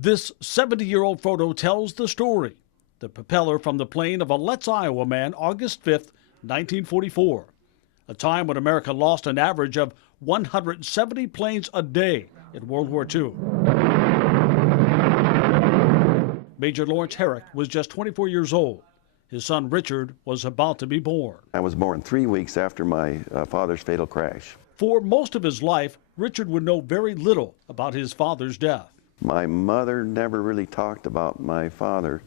This 70-year-old photo tells the story. The propeller from the plane of a Letts, Iowa man, August 5th, 1944. A time when America lost an average of 170 planes a day in World War II. Major Lawrence Herrick was just 24 years old. His son Richard was about to be born. I was born 3 weeks after my father's fatal crash. For most of his life, Richard would know very little about his father's death. My mother never really talked about my father,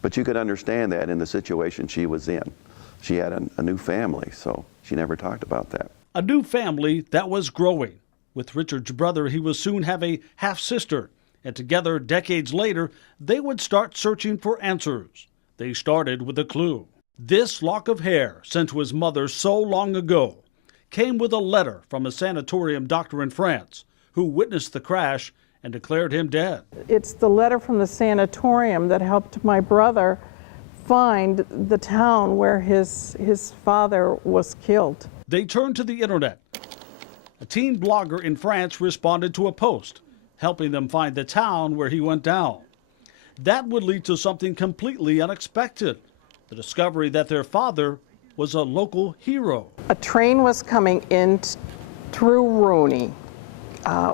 but you could understand that in the situation she was in. She had a new family, so she never talked about that. A new family that was growing. With Richard's brother, he would soon have a half-sister, and together, decades later, they would start searching for answers. They started with a clue. This lock of hair, sent to his mother so long ago, came with a letter from a sanatorium doctor in France who witnessed the crash and declared him dead. It's the letter from the sanatorium that helped my brother find the town where his father was killed. They turned to the internet. A teen blogger in France responded to a post, helping them find the town where he went down. That would lead to something completely unexpected, the discovery that their father was a local hero. A train was coming in through Rooney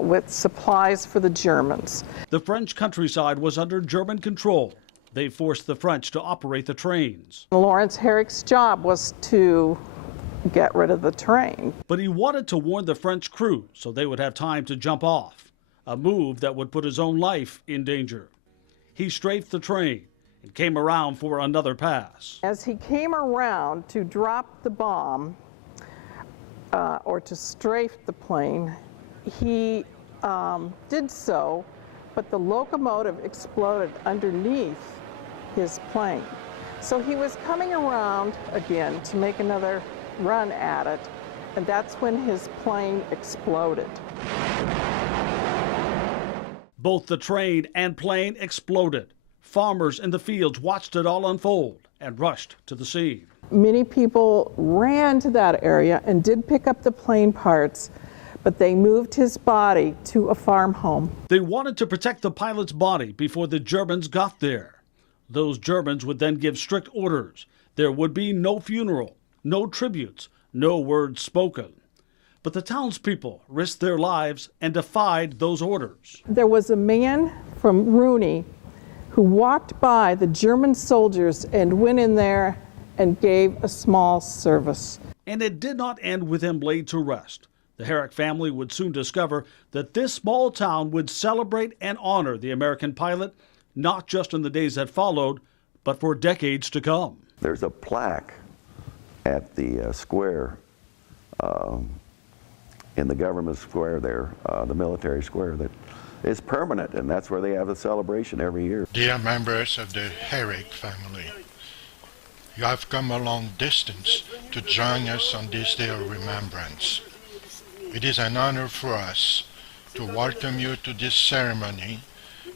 with supplies for the Germans. The French countryside was under German control. They forced the French to operate the trains. Lawrence Herrick's job was to get rid of the train. But he wanted to warn the French crew so they would have time to jump off, a move that would put his own life in danger. He strafed the train and came around for another pass. As he came around to drop the bomb or to strafe the plane, he did so, but the locomotive exploded underneath his plane. So he was coming around again to make another run at it, and that's when his plane exploded. Both the train and plane exploded. Farmers in the fields watched it all unfold and rushed to the scene. Many people ran to that area and did pick up the plane parts, but they moved his body to a farm home. They wanted to protect the pilot's body before the Germans got there. Those Germans would then give strict orders. There would be no funeral, no tributes, no words spoken. But the townspeople risked their lives and defied those orders. There was a man from Rooney who walked by the German soldiers and went in there and gave a small service. And it did not end with him laid to rest. The Herrick family would soon discover that this small town would celebrate and honor the American pilot, not just in the days that followed, but for decades to come. There's a plaque at the square, in the government square there, the military square, that is permanent, and that's where they have the celebration every year. Dear members of the Herrick family, you have come a long distance to join us on this day of remembrance. It is an honor for us to welcome you to this ceremony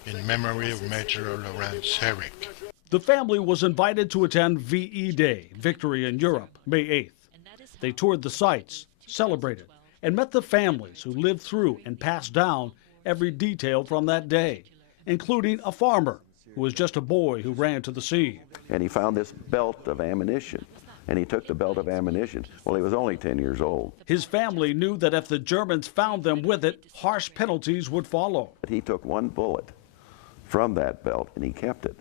in memory of Major Lawrence Herrick. The family was invited to attend VE Day, Victory in Europe, May 8th. They toured the sites, celebrated, and met the families who lived through and passed down every detail from that day, including a farmer who was just a boy who ran to the scene. And he found this belt of ammunition, and he took the belt of ammunition. Well, he was only 10 years old. His family knew that if the Germans found them with it, harsh penalties would follow. He took one bullet from that belt, and he kept it.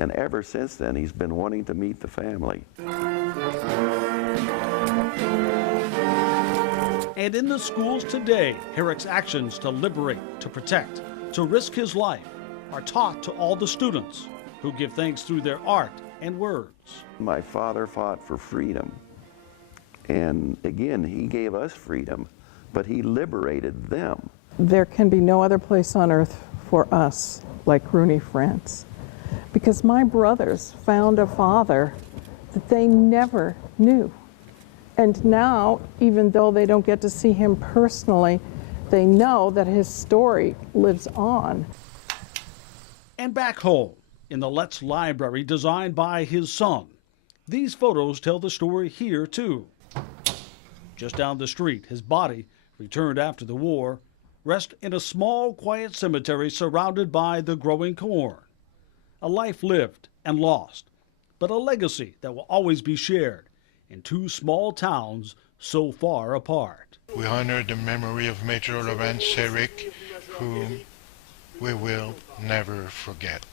And ever since then, he's been wanting to meet the family. And in the schools today, Herrick's actions to liberate, to protect, to risk his life are taught to all the students who give thanks through their art and words. My father fought for freedom. And again, he gave us freedom, but he liberated them. There can be no other place on earth for us like Rooney, France, because my brothers found a father that they never knew. And now, even though they don't get to see him personally, they know that his story lives on. And back home, in the Letts Library designed by his son, these photos tell the story here, too. Just down the street, his body, returned after the war, rest in a small, quiet cemetery surrounded by the growing corn. A life lived and lost, but a legacy that will always be shared in two small towns so far apart. We honor the memory of Major Lawrence Herrick, whom we will never forget.